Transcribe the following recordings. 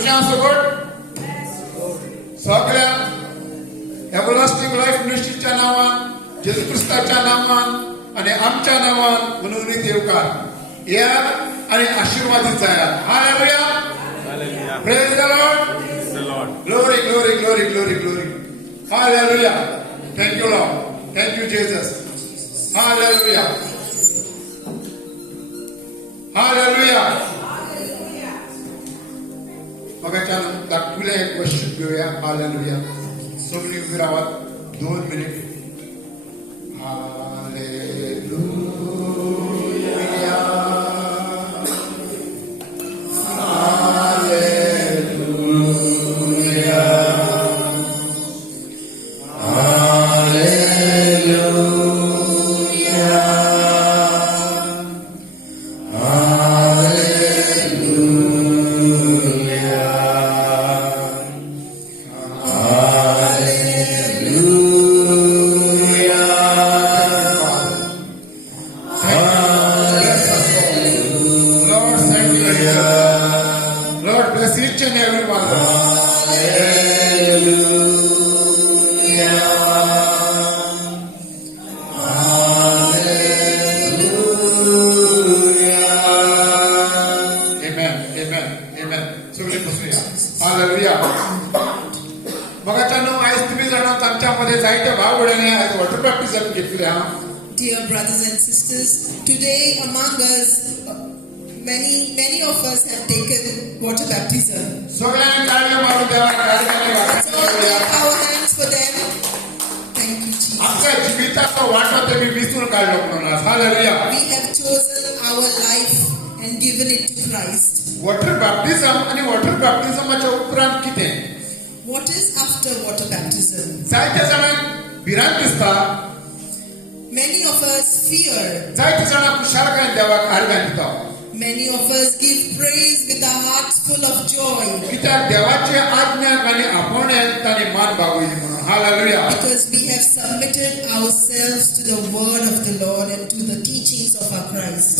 कशें आसा गट सगळ्या एव्हरलास्टिंग लायफ मिनिस्ट्रीच्या नावान जेजू क्रिस्ताच्या नावान आणि आमच्या नावान म्हणून येवकार या आणि आशीर्वादित जायात. Hallelujah. Praise the Lord. Glory glory glory glory glory. Hallelujah. Thank you Lord. Thank you Jesus. Hallelujah. Hallelujah. मगाच्यान दाखविले एक वर्षिप घेऊया. हालेलुया. सगळी उभी रावात 2 minute. Dear brothers and sisters, today among us, many of us have taken water baptism. So clap our hands for them. Thank you, Jesus. We have chosen our life and given it to Christ. Water baptism and water baptism acha uprant kite? What is after water baptism? Zaite janan biran dista. Many of us fear. Many of us give praise with our hearts full of joy. Because we have submitted ourselves to the word of the Lord and to the teachings of our Christ.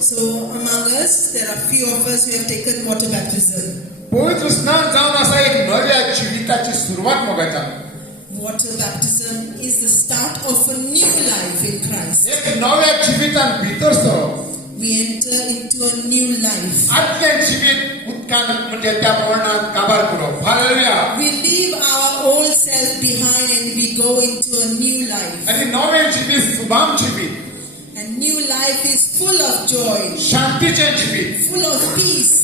So among us, there are few of us who have taken water baptism. पवित्र स्नान जावन असा एक नव्या जीविताची सुरुवात मोगायचा. Water baptism is the start of a new life in Christ. एक नव्या जीवितान भितर सरप. We enter into a new life. आदले जीवित उदकान म्हणजे त्या मरणात काबार करप. Hallelujah. We leave our old self behind and we go into a new life. आणि नवे जीवित शुभाम जीवित. And new life is full of joy. शांतीचे जीवित. Full of peace.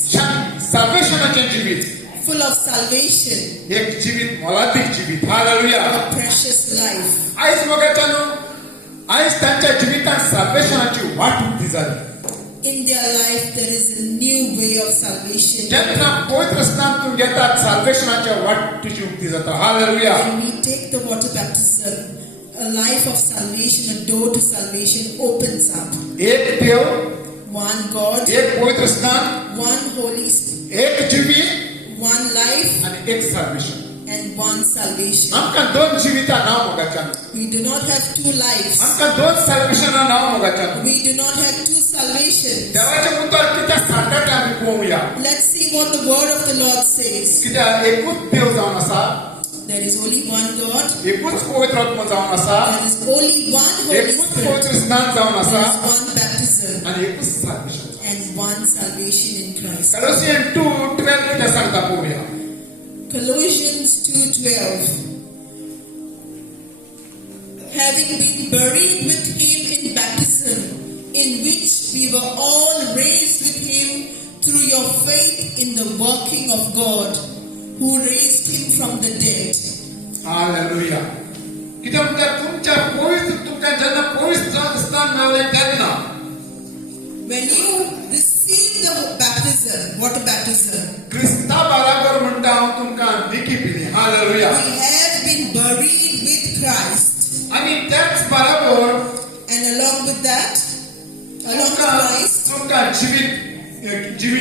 Salvationचे जीवित. Full of salvation. एक जीवित मोलादीक जीवित. हालेलुया. A precious life. आयज मोगाच्यानो आयज तांच्या जीवितांत salvationची वाट उक्ती जाली. In their life there is a new way of salvation. जेन्ना पवित्र स्नान घेतात salvationच्या वाटेची उक्ती जाता. Hallelujah. When we take the water baptism, a life of salvation, a door to salvation opens up. एक देव, one God, एक पवित्र स्नान, one Holy Spirit, एक जीवित, one life, आणि एक salvation. and one salvation. आमकां दोन जीवितां नाव मोगाच्यान. We do not have two lives. आमकां दोन salvationां नाव मोगाच्यान. We do not have two salvations. देवाचे उतर कित्याक सांगता तें आमी पळोवया. Let's see what the word of the Lord says. कित्याक एकूच देव जावन आसा. There is only one God. एकूच पवित्र आत्मा जावन आसा. There is only one Holy एकूच Spirit. पवित्र स्नान जावन आसा. There is one baptism. आणि एकूच salvation. And one salvation in Christ. Colossians 2:12 कित्याक सांगता पळोवया. Colossians 2:12. Having been buried with him in baptism, in which we were all raised with him through your faith in the working of God, who raised him from the dead. Hallelujah. कित्याक म्हळ्यार तुमच्या पवित्र तुमकां जेन्ना पवित्र स्नान मेळ्ळें तेन्ना when you receive the baptism, water baptism, Crysta बराबर म्हणटा हांव तुमकां निकी पिली. Hallelujah. we have been buried with Christ. आणि त्याच बराबर and along with that, along with Christ, तुमकां जीवित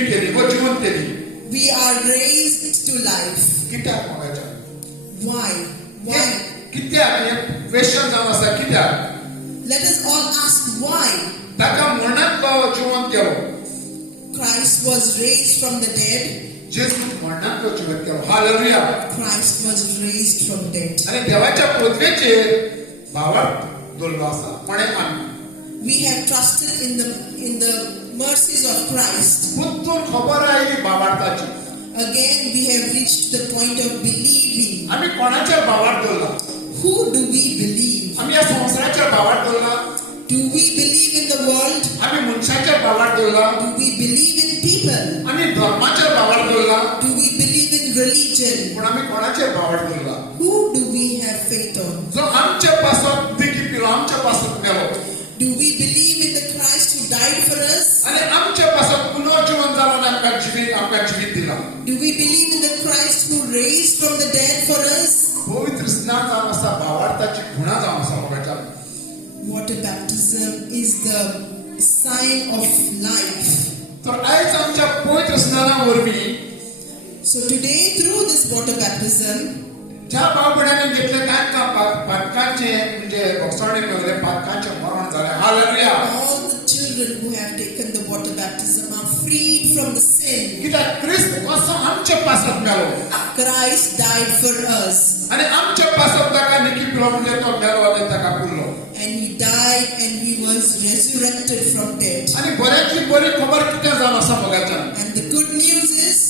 केली व जिवंत केली. we are raised to life. कित्याक म्हाका Why? कित्याक हे क्वेश्चन जावन आसा कित्याक? Let us all ask why. ताका म्हणत तो जिवंत केलो. was raised from the dead. जेजू मरणाक जिवंत केलो. Hallelujah. Christ was raised from dead. आणि देवाच्या पदवेचेर भावार्थ दवरलो आसा. कोणे आमी We have trusted in the mercies of Christ. पुत्तून खबर oily भावार्थाची. Again, we have reached the point of believing. आमी कोणाचेर भावार्थ दवरला? Who do we believe? आमी ह्या संवसाराचेर भावार्थ दवरला. Do we believe in the world? आमी मनशाचेर भावार्थ दवरला. Do we believe in people? आमी धर्माचेर भावार्थ दवरला. Do we believe in religion? पूण आमी कोणाचेर भावार्थ दवरला? Who do we have faith on? जो आमचे पासत देखी पिलो, आमचे पासत मेलो. Do we believe in the Christ who died for us? आणि आमचे पासत पुनर्जीवन जालो आनी आमकां जीवीत दिला. Do we believe in the Christ who raised from the dead for us? पवित्र स्नान जावन आसा, भावार्थाची खुणा जावन आसा मोगाच्या. Water baptism is the sign of life. तर आयज आमच्या पवित्र स्नाना वरवीं So today, through this water baptism, ज्या भाव-भयणांनी घेतले तांकां पातकांचे म्हणजे भोगसणे मेवले, पातकांचे मरण जालें. Hallelujah. all the children who have taken the water baptism are freed from the sin. कित्याक क्रिस्त कसो आमचे पासत मेलो Christ died for us, आनी आमचे पासत ताका निकी पिलो म्हणजे तो मेलो आनी ताका पुरलो. and he died and he was resurrected from dead. आनी बऱ्यांतली बरी खबर कितें जावन आसा मोगाच्यान And the good news is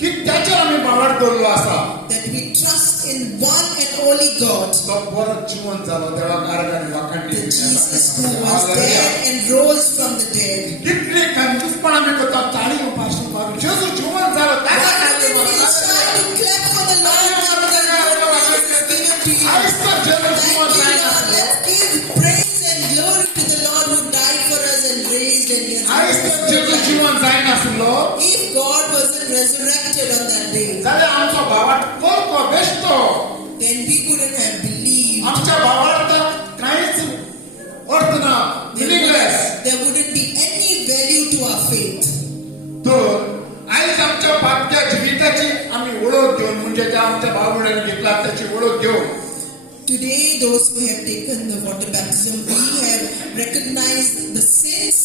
की त्याचेर आमी भावार्थ दवरलो आसा. that we trust in one and only God, तो बरो जीवन जालो देवाक आराधना वाखाणणी. the Jesus who was dead and rose from the dead. कितली कंजूसपण आमी करता, ताळी उपासून मारून जेजू जीवन जालो ताका खातीर It's time to clap for the Lord and the Lord has given to you. आयज तर जेजू Thank you, जीवन जायना. Lord. Let's give praise and glory to the Lord who died for us and raised and आयज तर जेजू resurrected. जीवन जायनासलो If God wasn't resurrected on that day, जाल्यार आमचो भावार्थ कोरको बेश्टो. then we wouldn't have believed. आमच्या भावार्थाक कांयच अर्थ ना, meaningless. There wouldn't be any value to our faith. तर आयज आमच्या पातक्या जिविताची आमी वळख घेवन म्हणजे ज्या आमच्या भाव-भयणांनी घेतला त्याची वळख घेवन Today, those who have taken the water baptism, we have recognized the sins.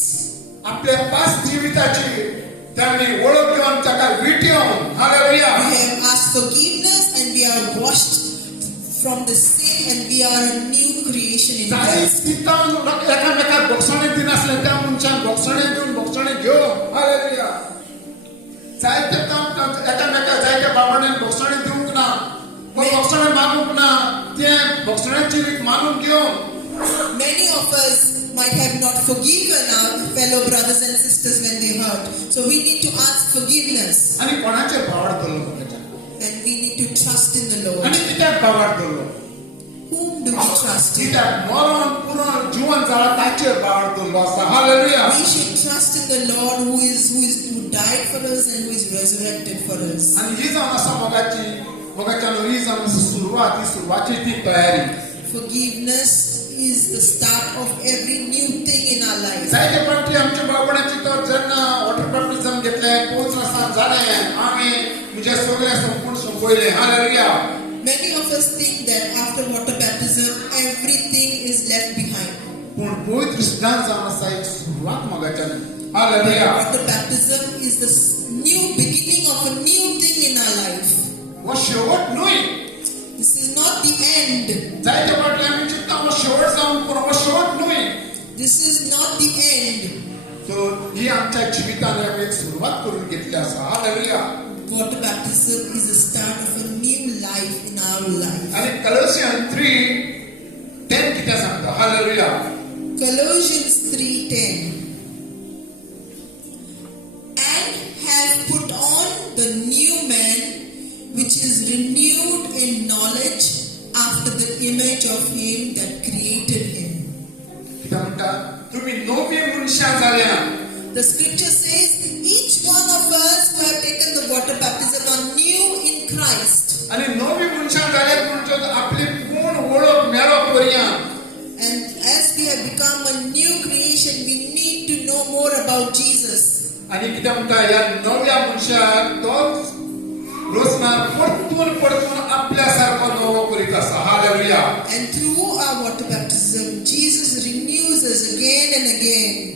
आपल्या पास जिविताची त्यांनी वळख घेवन ताका विटोवन. Hallelujah. We have asked forgiveness and we are washed from the sin and we are a new creation in जायत Christ. कितां एकामेकाक भोगसणे दिनासले त्या मनशान भोगसणे दिवन भोगसणे घेवं. हालेलुया. जायते एकामेकाक जायत्या भावांनी भोगसणे दिवंक ना, भोगसणे मागूंक ना, ते भोगसण्याची रीत मानून घेवन Many of us might have not forgiven our fellow brothers and sisters when they hurt. So we need to ask forgiveness आणि कोणाचेर भावार्थ दवरलो मोगाच्यान? and we need to trust in the Lord. आणि कित्याक भावार्थ दवरलो? Whom do we trust in? कित्याक मरण पुनः जीवन जाला ताचेर भावार्थ दवरलो आसा. Hallelujah. We should trust in the Lord who died for us and who is resurrected for us. आणि ही जावन आसा मोगाच्यान ही जावन आसा सुरवात, ही सुरवातीची ती तयारी. Forgiveness is the start of every new thing in our life. जायते फावटी आमच्या बाळपणाची तर जेन्ना वॉटर बॅप्टिझम घेतलें, पवित्र स्नान जालें, आमी म्हणजे सगळें संपूर्ण सोंपयलें. Hallelujah. Many of us think that after water baptism everything is left behind. पूण पवित्र स्नान जावन आसा एक सुरवात मोगाच्यान. Hallelujah. Water baptism is the new beginning of a new thing in our life. हो शेवट न्हय. This is not the end. जायते फावटी आमी चिंतता हो शेवट जावन पूण हो शेवट न्हय. This is not the end. तर ही आमच्या जिवितान आमी एक सुरवात करून घेतली आसा. Hallelujah. Water baptism is the start of a new life in our life. आणि Colossians 3:10 कितें सांगता? Hallelujah. Colossians 3:10. And have put on the new man, which is renewed in knowledge after the image of him that created him. कितें म्हणटा? तुमी नवी मनशां जाल्या. The scripture says each one of us who have taken the water baptism are new in Christ. आणि नवी मनशां जाल्यार म्हणजे आपली पूर्ण वळख मेळो पर्यंत And as we have become a new creation, we need to know more about Jesus. आणि कितें म्हणटा ह्या नव्या मनशाक तोच रोजनार परतून आपल्या सारको नवो करीत आसा. Hallelujah. And through our water baptism, Jesus renews us again and again.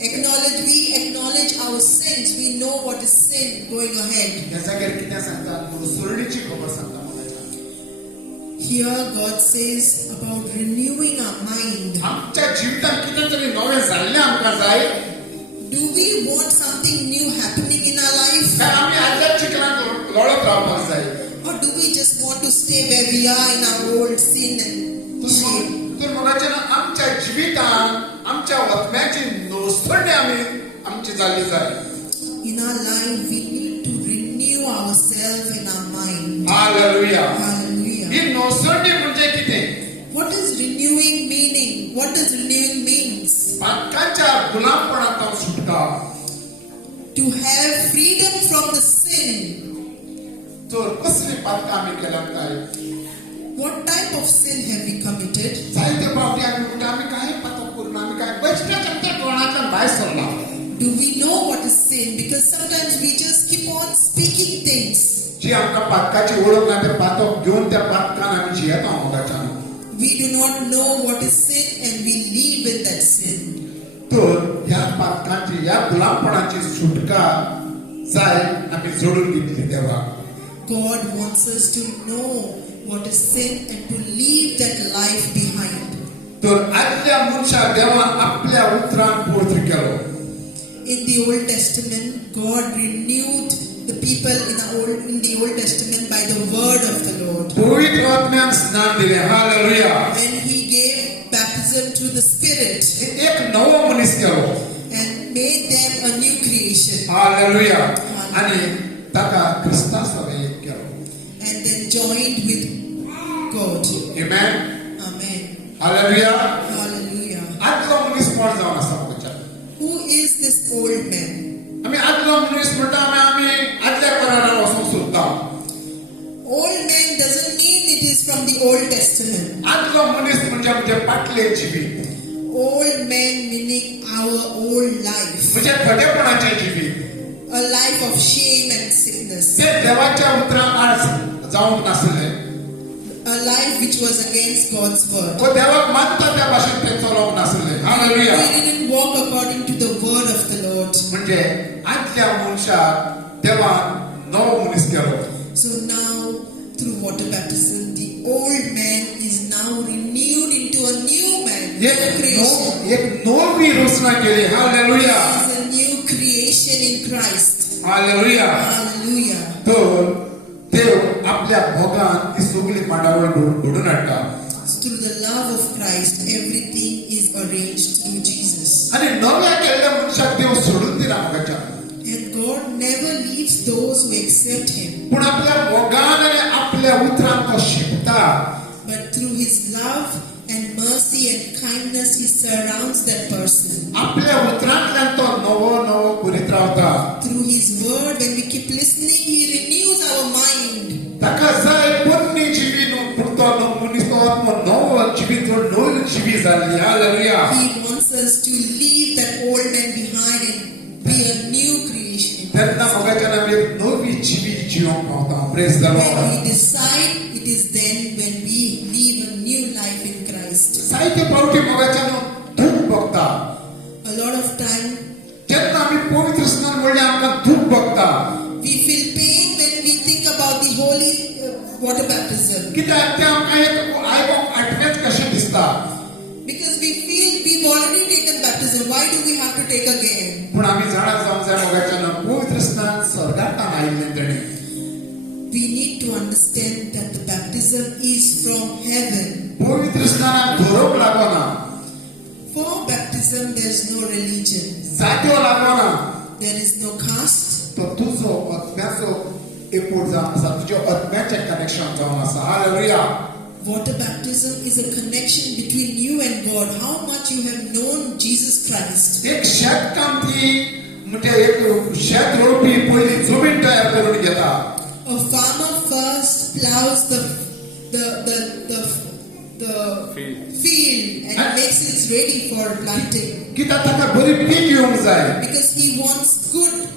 We acknowledge acknowledge our sins, we know what is sin going ahead. ह्या जाग्यार कितें सांगता नुसरडीची खबर सांगता म्हाका. Here God says about renewing our mind. आमच्या जिवितांत कितें तरी नवें जाल्लें आमकां जाय. Do we want something new happening in our life? काय आमी आदल्या चिखलांत लोळत रावपाक जाय. Or do we just want to stay where we are in our old sin and shame? तर मगाच्यान आमच्या जिवितांत आमच्या वतम्याची नुसरडी आमची जाल्ली जाय. In our life, we need to renew ourselves in our mind. Hallelujah. Hallelujah. ही नुसरडी म्हणजे कितें? What is renewing meaning? What does renewing means? पातकांच्या गुलामपणांतल्यान सुटका. To have freedom from the sin. तर कसली पातकां आमी केल्यात काय? What type of sin have we committed? जायते फावटी आमी म्हणटा आमी काय पातक करून आमी काय बेश्टेच आमच्या तोंडांतल्यान भायर सरला. Do we know what is sin? Because sometimes we just keep on speaking things. जी आमकां पातकाची ओळख ना ते पातक घेवन त्या पातकान आमी जियेता मोगाच्यान. We do not know what is sin and we live in that sin. तर ह्या पातकांची ह्या गुलामपणाची सुटका जाय आमी जोडून दितली देवाक. God wants us to know what is sin and to leave that life behind. तर आदल्या मनशाक देवान आपल्या उतरान पवित्र केलो. In the Old Testament, God renewed the people in the Old Testament by the word of the Lord. पवित्र आत्म्यान स्नान दिलें. Hallelujah. And He gave baptism through the Spirit एक नवो मनीस केलो. and made them a new creation. Hallelujah. आणि ताका Crysta सभेक केलो. And then joined with God. Amen. Amen. Hallelujah. Hallelujah. आदलो मनीस कोण जावन आसा पळयता. Who is this old man? आमी आदलो मनीस म्हणटा आमी आदल्या करारान वचूंक सोदता. Old man doesn't mean it is from the Old Testament. आदलो मनीस म्हणजे आमचे फाटले जिवीत. Old man meaning our old life. म्हणजे खडेपणाचे जिवीत. A life of shame and sickness. ते देवाच्या उतराक आड जावंक नासले. A life which was against God's word. तो देवाक मानता त्या भाशेन ते चलोवंक नासले. Hallelujah. We didn't walk according to the word of the Lord. म्हणजे आदल्या मनशाक देवान नवो मनीस केलो. So now, through water baptism, the old man is now renewed into a new man, new creation. एक नवी रचना केली. Hallelujah. He is a new creation in Christ. Hallelujah. Hallelujah. तर देव आपल्या भोगान ती सगळी मांडावळ घडून हाडटा. Through the love of Christ, everything is arranged through Jesus. आणि नव्या केल्ल्या मनशाक देव सोडून दिना म्हाका. And God never leaves those who accept Him. पूण आपल्या भोगान आनी आपल्या उतरान तो शिकता. But through His love and mercy and kindness, He surrounds that person. आपल्या उतरांतल्यान तो नवो नवो करीत रावता. Through His word, when we keep listening, He renews our mind. ताका जाय पोन्नी जिवी न्हू पूण तो मनीस तो आत्मा नवो जिवी तो नवी जिवी जाल्ली. Hallelujah. He wants us to leave that old man behind and be a new creation. तेन्ना मोगाच्यान आमी एक नवी जिवी जिवंक पावता. Praise the When Lord. we decide, it is then when we live a new life in Christ. जायते फावटी मोगाच्यान दूख भोगता. A lot of time, जेन्ना आमी पवित्र स्नान म्हणल्यार आमकां दूख भोगता. we feel pain when we think about the holy water baptism. कित्याक ते आमकां एक आयकोंक आठवेंच कशें दिसता. Because we feel we've already taken baptism. Why do we have to take again? पूण आमी जाणात जावंक जाय मोगाच्यान पवित्र स्नान स्वर्गांतल्यान आयिल्लें तेणें. We need to understand that the baptism is from heaven. पवित्र स्नानाक धरोवंक लागोना. For baptism, there's no religion. जात्यो लागोना. There is no caste. तो तुजो आत्म्याचो एकूट जावन आसा. तुज्या आत्म्याचें कनेक्शन जावन आसा. Hallelujah. Water baptism is a connection between you and God. How much you have known Jesus Christ. एक शेतकामती म्हणजे एक शेत रोवपी पयली जमीन तयार करून घेता. A farmer first plows the field and makes it ready for planting. कित्याक ताका बरी पीक येवंक जाय. Because he wants good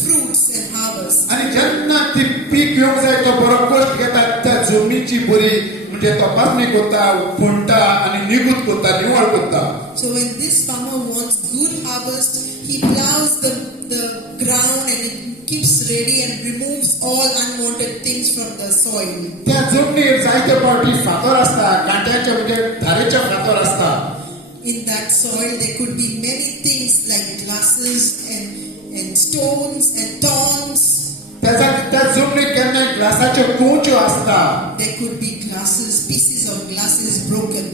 fruits and harvest. आणि जेन्ना ती पीक येवंक जाय तो बरो कश्ट घेता त्या जमनीची बरी म्हणजे तपासणी करता, फुंडटा आणि निगूत करता, निवळ करता. So when this farmer wants good harvest, he plows the all unwanted things from the soil. त्या जमनीर जायते फावटी फातर आसता, कांट्याचे म्हणजे धारेचे फातर आसता. In that soil, there could be many things like glasses and stones and thorns. त्या जमनीर केन्नाय ग्लासाच्यो कोंच्यो आसता. There could be glasses, pieces of glasses broken.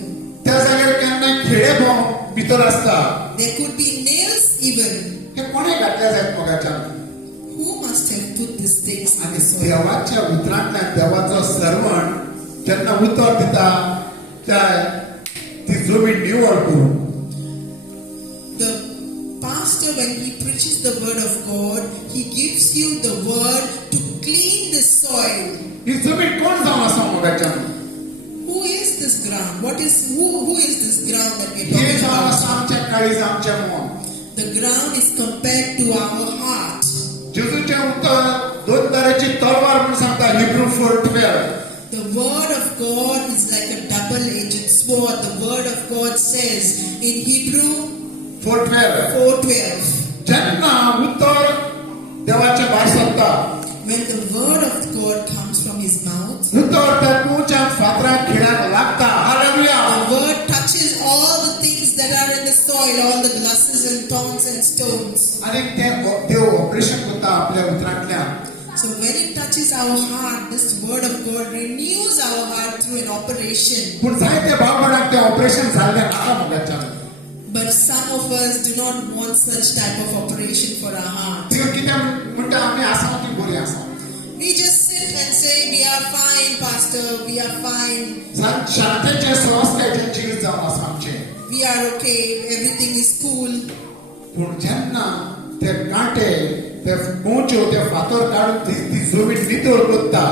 त्या जाग्यार केन्नाय खिळे भितर आसता. There could be nails even. हे कोणे घातल्या जायत मोगाच्यान? Who must have put these things in आणि the soil? देवाच्या उतरांतल्यान देवाचो सर्वंट जेन्ना उतर दिता त्या ती जमीन निवळ करून. The pastor, when he preaches the word of God, he gives you the word to clean the soil. ही जमीन कोण जावन आसा मोगाच्यान? Who is this ground? Who is this ground that we are hey talking जावन about? आसा आमच्या काळीज आमच्या मन. The ground is compared to our heart. जेजूचे उतर दोन तरेची तलवार म्हणून सांगता Hebrew 4:12. The word of God is like a double-edged sword. The word of God says in Hebrew 4:12. 4:12. जेन्ना उतर देवाच्या भायर सरता, When the word of God comes from his mouth, उतर त्या कोंच्या फातराक खिळ्याक लागता. Hallelujah. the word touches all the things that are in the soil, all the glasses and thorns and stones. आणि ते देव ऑपरेशन करता आपल्या उतरांतल्यान. So when it touches our heart, this word of God renews our heart through an operation. पूण जायते भावगणाक ते operation जाल्ले नाका मोगाच्यान. But some of us do not want such type of operation for our heart. तिका कितें म्हणटा आमी आसा ती बरी आसा. We just sit and say, we are fine, pastor, we are fine. शांतेचे स्वास्थ्याचे जीव जावन आसा आमचे. We are okay, everything is cool. पूण जेन्ना ते कांटे ते कोंच्यो ते फातर काडून ती जमीन नितळ करता.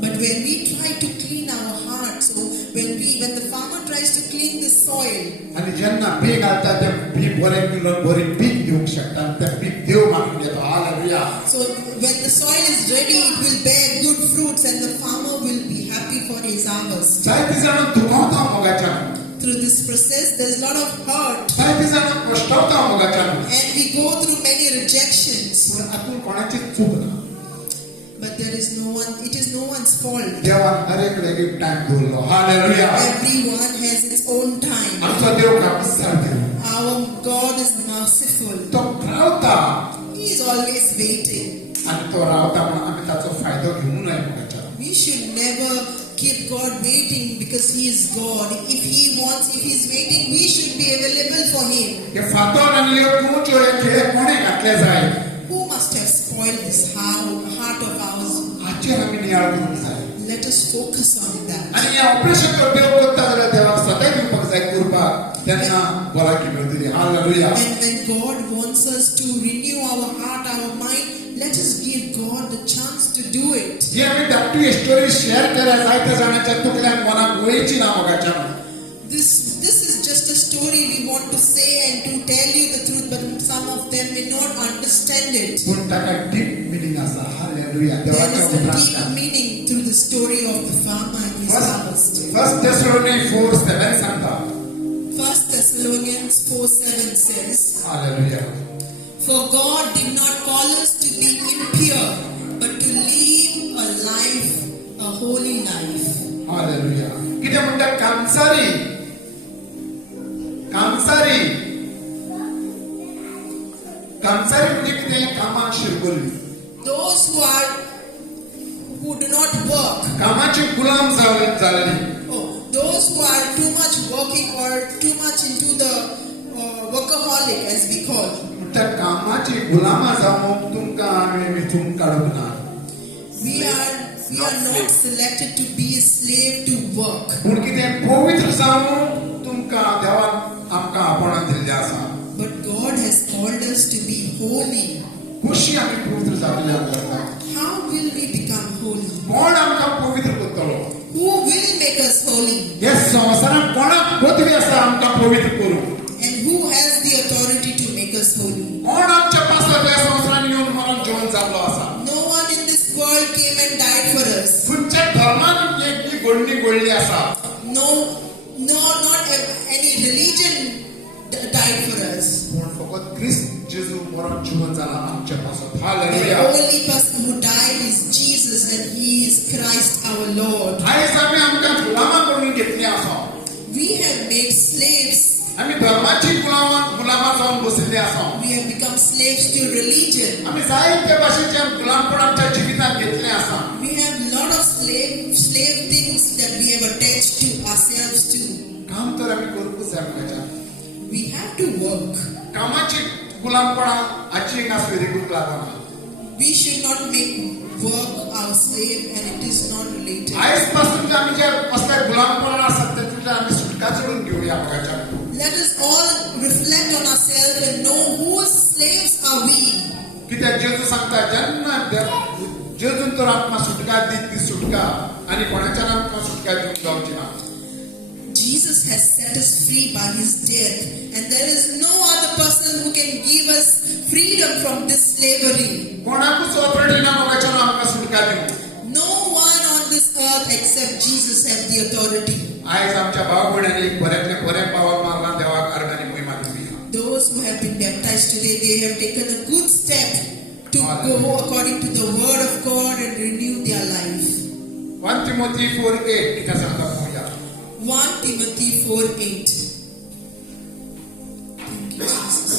But when we try to clean our heart, so when the farmer tries to clean the soil, आणि जेन्ना बी घालता ते बी बरें किलोन बरी पीक दिवंक शकता. ते पीक देव मागून घेता. Hallelujah. so when the soil is ready, it will bear good fruits and the farmer will be happy for his harvest. जायती जाण दुखावता मोगाच्यान. Through this process, there's a lot of hurt जायती जाण कश्टावता मोगाच्यान. and we go through many rejections. पूण हातून कोणाची चूक ना. But there is no one, it is no one's fault. देवान हर एक एक टाइम दवरलो. Hallelujah. Everyone has its own time. आमचो देव कापसार देव. Our God is merciful. तो रावता He is always waiting. आणि तो रावता म्हणून आमी ताचो फायदो घेवंक जाय मोगाच्यान. We should never keep God waiting because He is God. If He is waiting, we should be available for Him. हे फातर आनी हे कोंच्यो हे खिळे कोणे घातले जाय? Who must have spoiled this heart of ours? हाचेर आमी नियाळ करूंक जाय. Let us focus on that. आणि हे ऑपरेशन तो देव करता जाल्यार देवाक सदांय दिवपाक जाय करपाक. तेन्ना भलायकी मेळटली. Hallelujah. And when God wants us to renew our heart, our mind, let us give God the chance to do it. जी आमी धाकटी स्टोरी शेअर केल्या जायत्या जाणांच्या तकल्यांत मनाक वळची ना मोगाच्यान. This is just a story we want to say and to tell you the truth, but some of them may not understand it. पूण ताका deep meaning आसा. हालेलुया. There देवाच्या is a deep उतरांतल्यान. meaning through the story of the farmer and his harvest. First Thessalonians 4:7 सांगता. 1 Thessalonians 4:7 says, hallelujah. For God did not call us to be impure, but to live a life, a holy life. Hallelujah. कितें म्हणटा कामसारी म्हणजे कितें? कामाक शिरकोल्ली. Those who do not work, कामाचे गुलाम जालेली. those who are too much working or too much into the workaholic, as we call. त्या कामाची गुलामा जावंक तुमकां आमी वेचून काडूंक ना. We are not selected to be a slave to work. पूण कितें पवित्र जावंक तुमकां देवान आमकां आपणान दिल्लें आसा. But God has called us to be holy. कशी आमी पवित्र जावले आसा? How will we become holy? कोण आमकां पवित्र करतलो? Who will make us holy? हे संवसारांत कोणाक पदवी आसा आमकां पवित्र करूंक? And who has the authority to make us holy? कोण आमच्या पासत ह्या संवसारांत येवन मरण जेवण जाल्लो आसा? No one in this world came and died for us. खंयच्या धर्मान एक गोडणी आसा? No, not any religion died died for us. पूण फकत क्रिस्त जेजू मरण जीवन जाला आमच्या पासून. The hallelujah. only person who died is Jesus, and He is Christ our Lord. आयज आमी आमकां गुलामा करून घेतली आसा. We have made slaves. आमी धर्माची गुलामा जावन बसलेली आसा. We have become slaves to religion. आमी जायते भाशेचे गुलामपण आमच्या जिवितांत घेतले आसा. We have lot of slave things that we have attached to ourselves to. काम तर आमी करूंकूच जाय म्हज्या. We have to work. कामाची गुलामपणा हाची हिंगा सोयरीकूंक लागना. We should not make work our slave, and it is not related. आयज पासून जे आमी जे असले गुलामपणा आसात तेतूंतल्यान आमी सुटका सोडून घेवया म्हज्या. Let us all reflect on ourselves and know whose slaves are we. कित्याक जेजू सांगता जेन्ना जेजून तर आमकां सुटका दी ती सुटका आनी कोणाच्यान आमकां सुटका दिवंक जावची ना. Jesus has set us free by His death, and there is no other person who can give us freedom from this slavery. कोणाकूच ऑथॉरिटी ना मोगाच्यान आमकां सुटका दिवंक. No one on this earth except Jesus has the authority. आयज आमच्या भाव भयणांनी एक बऱ्यांतलें बरें पावल मारलां देवाक आर्गांनी महिमा Divya. Those who have been baptized today, they have taken a good step to go according to the word of God and renew their life. 1 Timothy 4:8 कितें सांगता पळोवया. 1 Timothy 4:8. Thank you, Jesus.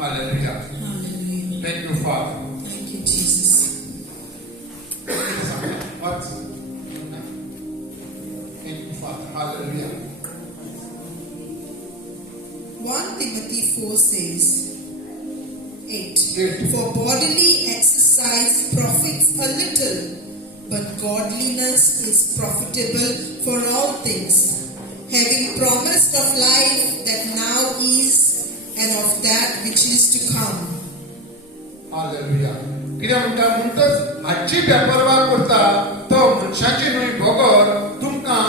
Hallelujah. Hallelujah. Thank you, Father. Thank you, Jesus. कितें सांगता? What? Thank you, Father. Hallelujah. 1 Timothy 4 says, 8. 8. For bodily exercise profits a little, but godliness is profitable for all things, having promised of life that now is and of that which is to come. Hallelujah. कितें म्हणटा म्हणटच हाची बेपरवा करता तो मनशाची न्हय भोगोर तुमकां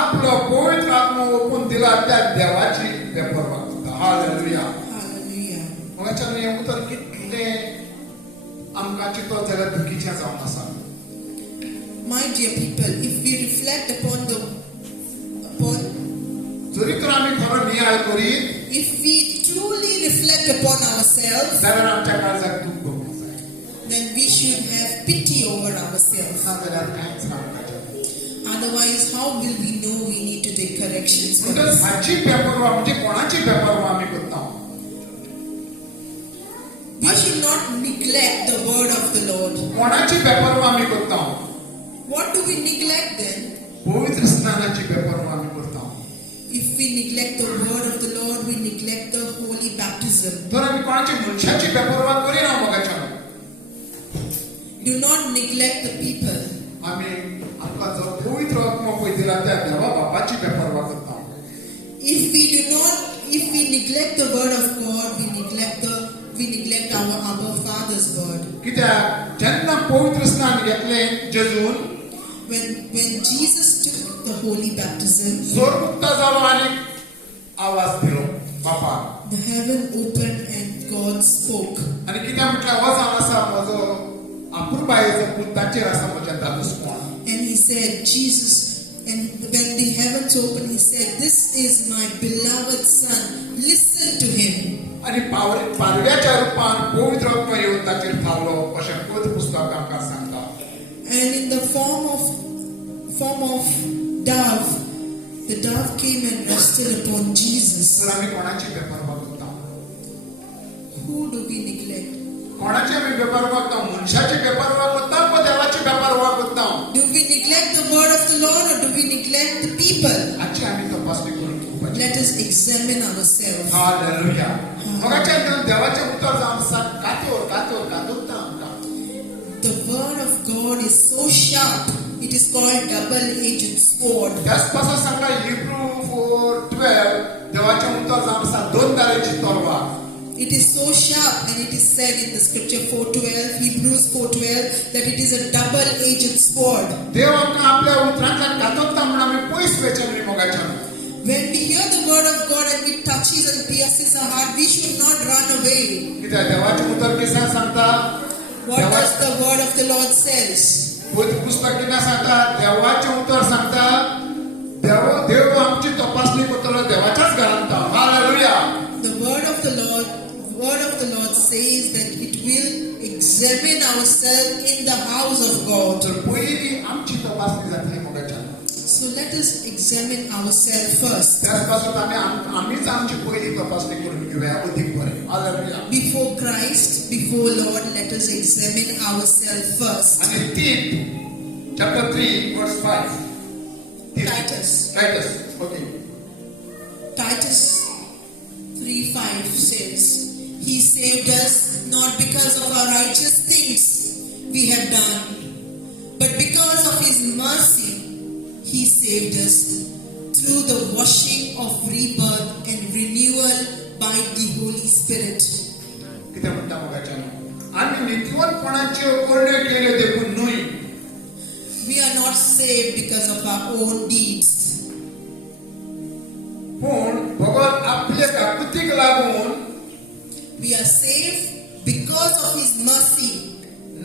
आपलो पवित्र आत्मो ओपून दिला त्या देवाची बेपरवा करता. हालेलुया. Hallelujah. मोगाच्यान हें उतर कितलें आमकां चिंतत जाल्यार दुखीचें जावन आसा. My dear people, if we reflect upon जरी तर आमी खरो नियाळ करीत if we truly reflect upon ourselves, जाल्यार आमच्या काळजाक दूख भोगूंक जाय. then we should have pity over ourselves. नाजाल्यार कांयच ना म्हज्या. Otherwise, how will we know we need to take corrections? म्हणटच हाची बेपरवा म्हणजे कोणाची बेपरवा आमी करता. We should not neglect the word of the Lord. कोणाची बेपरवा आमी करता. What do we neglect then? पवित्र स्नानाची बेपरवा आमी करता. If we neglect the word of the Lord, we neglect the holy baptism. तर आमी कोणाची मनशाची बेपरवा करिना मोगाच्यान. Do not neglect the people. आमी आमकां जो पवित्र आत्मो पळय दिला त्या देवा बापाची बेपरवा करता. If we neglect the word of God, we neglect our Abba Father's word. कित्याक जेन्ना पवित्र स्नान घेतलें जेजून When Jesus took the holy baptism, जोर मुक्त जालो आनी आवाज दिलो बापाक. the heaven opened and God spoke. आनी कितें म्हटल्यार हो जावन आसा म्हजो आपुरबायेचो पूत ताचेर आसा म्हज्या दादूसपण. And he said, Jesus, and when the heavens opened, he said, this is my beloved son, listen to him. आनी पारव्याच्या रुपान पवित्र आत्मा येवन ताचेर थावलो अशें पद पुस्तक आमकां सांगता. And in the form of dove, the dove came and rested upon Jesus. तर आमी कोणाची बेपरवा करता. Who do we neglect? कोणाची आमी बेपरवा करता. मनशाची बेपरवा करता वा देवाची बेपरवा करता. Do we neglect the word of the Lord, or do we neglect the people? हाची आमी तपासणी करून घेवपाची. Let us examine ourselves. Hallelujah. मोगाच्या देवाचें उतर जावन आसा कातोर कातोर कातोरता आमकां. The word of God is so sharp, it is called double-edged sword. त्याच पासून सांगता हिब्रू 4:12 देवाचें उतर जावन आसा दोन दारेची तलवार. It is so sharp, and it is said in the scripture 4:12, Hebrews 4:12, that it is a double-edged sword. देव आमकां आपल्या उतरांतल्यान कातोरता म्हूण आमी पयस वचचे न्हय मोगाच्यान. When we hear the word of God and it touches and pierces our heart, we should not run away. कित्याक देवाचें उतर कितें सांगता. What does the word of the Lord says? पवित्र पुस्तक कितें सांगता. देवाचें उतर सांगता देव आमची तपासणी करतलो देवाच्याच घरांत. Hallelujah. says that it will examine ourselves in the house of God. तर पहिली आमची तपासणी जातली मोगाच्या. So let us examine ourselves first. त्याचपासून आम्हीच आमची पहिली तपासणी करून घेऊया अधिक बरे. Hallelujah. Before Christ, before Lord, let us examine ourselves first. आणि तीत chapter 3 verse 5. Titus. Okay. Titus 3:5 says, He saved us not because of our righteous things we have done, but because of His mercy He saved us through the washing of rebirth and renewal by the Holy Spirit. किती म्हणता मोगाच्या. आम्ही नीतिवंतपणाचे ओरडे केले देखून न्हय. We are not saved because of our own deeds. पण भगवान आपल्या काकुतीक लागून We are saved because of His mercy.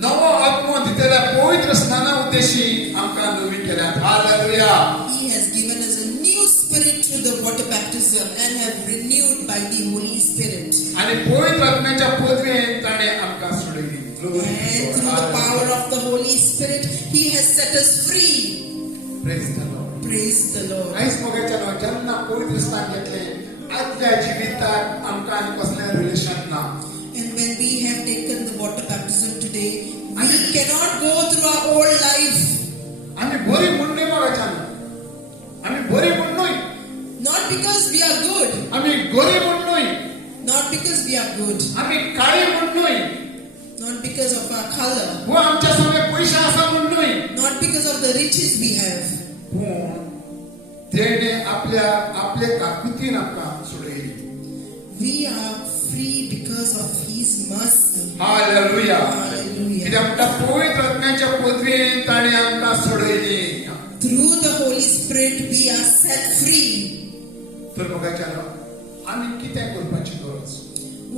नवो आत्मो दितेल्या पवित्र स्नाना उद्देशी आमकां नवी केल्यात. Hallelujah. He has given us a new spirit through the water baptism and have renewed by the Holy Spirit. आणि पवित्र आत्म्याच्या पदवेन ताणे आमकां सोडली. And through the power of the Holy Spirit, He has set us free. Praise the Lord. Praise the Lord. आयज मोगाच्या जेन्ना पवित्र स्नान घेतले आदल्या जिविताक आमकां आनी कसलें रिलेशन ना. And when we have taken the water baptism today, we cannot go through our old life. आमी बरी म्हूण न्हय मोगाच्या. आमी बरी म्हूण न्हय. Not because we are good. आमी गोरी म्हूण न्हय. Not because we are good. आमी काळी म्हूण न्हय. Not because of our color. वो आमच्या सगळे पैसे आसा म्हूण न्हय. Not because of the riches we have. पूण तेणे आपल्या काकुतीन आमकां सोडयली. We are free because of His mercy. Hallelujah. Hallelujah. कित्याक म्हणटा पवित्र आत्म्याच्या पदवेन ताणे आमकां सोडयली. Through the Holy Spirit we are set free. तर मोगाच्यानो आमी कितें करपाची गरज.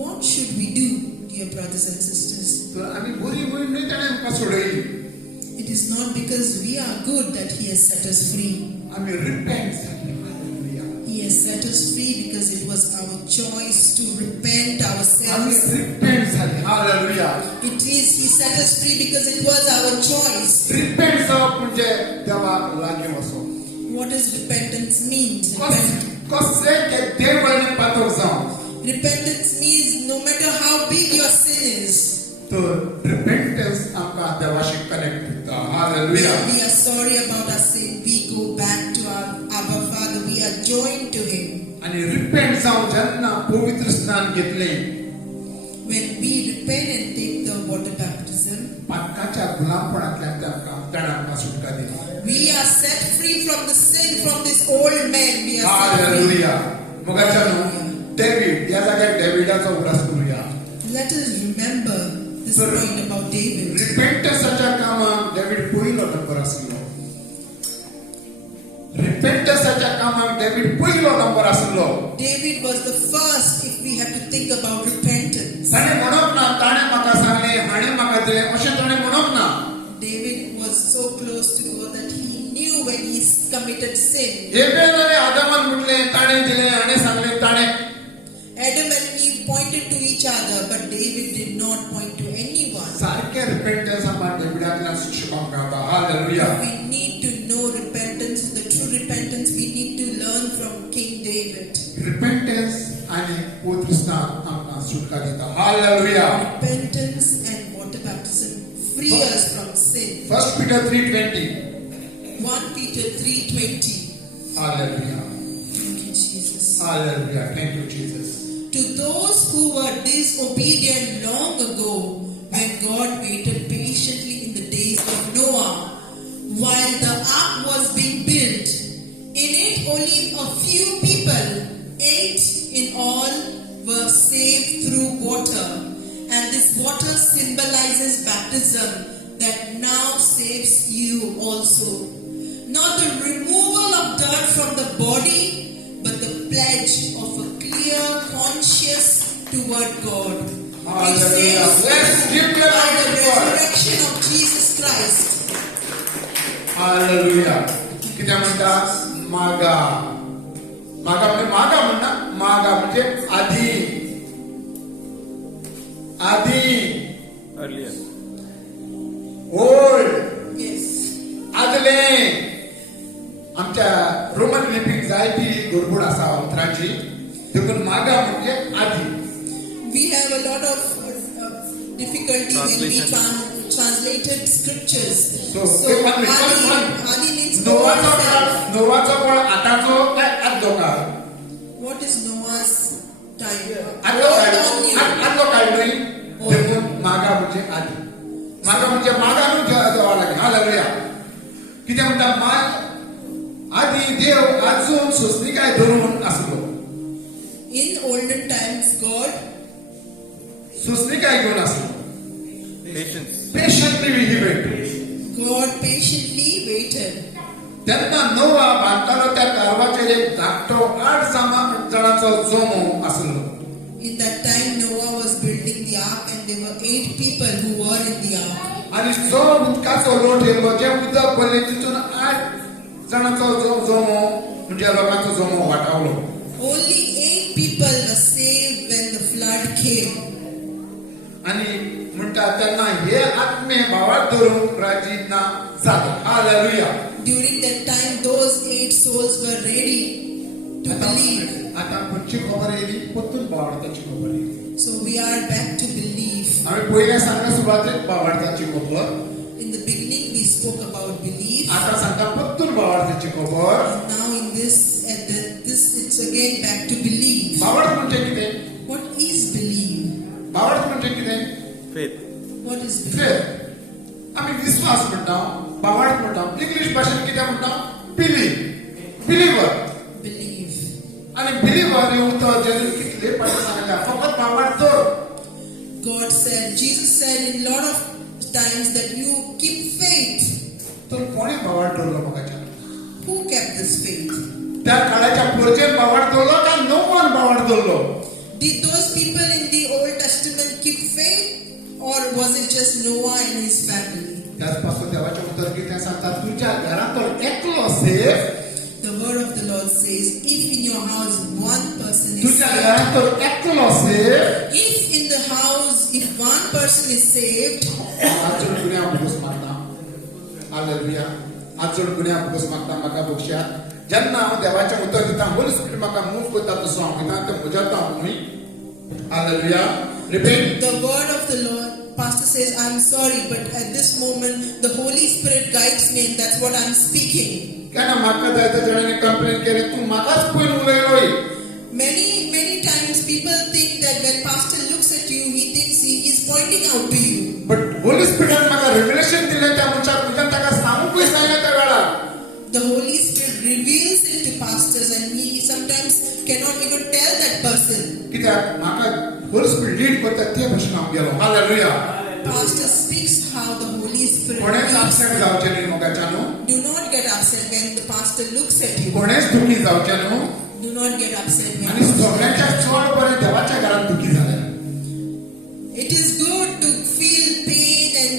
What should we do, dear brothers and sisters? तर आमी बरी म्हणून न्हय ताणे आमकां सोडयली. It is not because we are good that He has set us free. आमी रिपेंट जाले. Hallelujah. He has set us free because it was our choice to repent आमी ourselves. रिपेंट जाले. Hallelujah. It is He set us free because it was our choice. Repent जावप म्हणजे देवाक लागीं वचप. What does repentance mean? कसले देवाने पातळ जावप. Repentance means no matter how big your sin is, तर रिपेंटन्स आमकां देवाशी कनेक्ट करता. Hallelujah. when we are sorry about our sin, we go back to our Abba Father, we are joined to Him. आणि repent जावन जेन्ना पवित्र स्नान घेतले When we repent and take the water baptism, पातकाच्या गुलामपणांतल्यान ताणें आमकां सुटका दिली. we are set free from the sin, from this old man. We are set free. Hallelujah. मोगाच्यानो डेव्हिड या जाग्यार डेव्हिडाचो उल्लेख करूया. Let us remember this point about David. रिपेंटन्साच्या कामाक डेव्हिड पयलो नंबर आसलो. रिपेंटन्साच्या कामाक डेव्हिड पयलो नंबर आसलो. David was the first if we have to think about repentance. ताणें म्हणप ना ताणें म्हाका सांगलें हाणें म्हाका दिलें अशें ताणें म्हणप ना. David was so close to God that he knew when he committed sin. एबेलाने आदामान म्हटलें ताणें दिलें हाणें सांगलें ताणें. Adam and Eve pointed to each other, but David did not point to anyone. सारकें रिपेंटन्स आमकां डेव्हिडांतल्यान शिकपाक मेळटा. Hallelujah. We need to know repentance, the true repentance. We need to learn from King David. रिपेंटन्स आनी पवित्र स्नान आमकां सुटका दिता. Hallelujah. Repentance and water baptism free us from sin. 1 Peter 3:20. 1 Peter 3:20. Hallelujah. Thank you, Jesus. Hallelujah. Thank you, Jesus. To those who were disobedient long ago, when God waited patiently in the days of Noah, while the ark was being built, in it only a few people, 8 in all, were saved through water. And this water symbolizes baptism that now saves you also. Not the removal of dirt from the body, but the pledge of a clear conscience toward God. Hallelujah. It Let's saves give by God the the word. resurrection of Jesus Christ. Hallelujah. कितें म्हणटा मागा. मागा म्हणजे मागा म्हणना. मागा म्हणजे आधी. आधी, earlier. Old, Yes. आदले. आमच्या रोमन लिपीक जायती गडबड आसा उतरांची. देखून मागा म्हणजे आधी. We have a lot of difficulty when we translated scriptures. So, one minute. Adi means नोवाचो God काळ, himself. नोवाचो काळ आताचो काय आदलो काळ? What is Noah's time? आदलो काळ, Old or new? आदलो काळ न्हय. देखून मागा म्हणजे आधी. मागा म्हणजे मागा न्हू देवा लागेल. हालेलुया. कितें म्हणटा आधी देव आजून सोंसणीकाय धरून आसलो. In olden times, God सोंसणीकाय घेवन आसलो. Patience. पेशंटली ही वेट. patiently waited. तेन्ना नोवा बांदतालो त्या कारवाचेर एक धाकटो 8 जाणांचो जोमो आसलो. In that time, Noah was building the ark, and there were 8 people who were in the ark. आनी जो उदकाचो लोट येयलो, जे उदक पडलें तितून 8 जाणांचो जोमो म्हणजे लोकांचो Jomo वाटावलो. Only 8 people were saved when the flood came. आनी म्हणटा तेन्ना हे आत्मे भावाक धरून राजी ना जालो. Hallelujah. During that time, those 8 souls were ready to believe. आता खंयची खबर येयली? परतून भावार्थाची खबर येयली. So we are back to believe. आमी पयल्या सांगल्या सुरवातेक भावार्थाची खबर. In the beginning, we spoke about belief. आता सांगता परतून भावार्थाची खबर. And now in this, it's again back to believe. भावार्थ म्हणजे कितें? What is believe? भावार्थ म्हणजे कितें? Faith. What is believe? Faith. आमी विश्वास म्हणटा, भावार्थ म्हणटा. इंग्लीश भाशेन कितें म्हणटा? बिलीवर. Believe. आनी बिलीवर हे उतर जेजून कितले पाटी सांगता फकत भावार्थ धर. God said, Jesus said in lot of times that you keep faith. तर कोणे भावार्थ धरलो म्हाका सांग? Who kept this faith? त्या काळाच्या परजेन भावार्थ धरलो काय नोवान भावार्थ धरलो? Did those people in the Old Testament keep faith? Or was it just Noah and his family? त्याच पासून देवाचे उतर कितें सांगता? तुज्या घरांत तर एकलो safe. The word of the Lord says, if in your house one person is तुज्या saved, घरांत तर एकलो safe. if in the house, if one person is saved, आजून गुन्या भोस मारता. हालेलुया. आजून गुन्या भोस मारता म्हाका बक्षया. जेन्ना हांव देवाचें उतर दिता, होली स्पिरीट म्हाका मूव करता तसो हांव वयता तें म्हज्या हांव. Hallelujah. Repeat. the word of the Lord, Pastor says, I'm sorry, but at this moment, the Holy Spirit guides me, and that's what I'm speaking. केन्ना म्हाका जाय त्या जाणांनी कंप्लेन केली, तूं म्हाकाच पयलीं उलयलोय. Many times people think that when Pastor looks at you, he thinks he is pointing out to you. But holy स्पिरीटान म्हाका रिव्हिलेशन दिलें त्या मनशाक, तुज्यान ताका सांगूंकूय जायना त्या वेळार. The Holy Spirit reveals it to pastors, and he sometimes cannot even tell that person. कित्याक म्हाका होली स्पिरीट लीड करता ते भाशेन हांव गेलो. Hallelujah. Pastor speaks how the Holy Spirit कोणेच leads. अपसेट जावचें न्ही मोगाच्यान. Do not get upset when the pastor looks at you. कोणेच दुखी जावचें न्हू. Do not get upset when आनी सगळ्यांच्या चड बरें देवाच्या घरांत दुखी जालें. it is good to feel pain and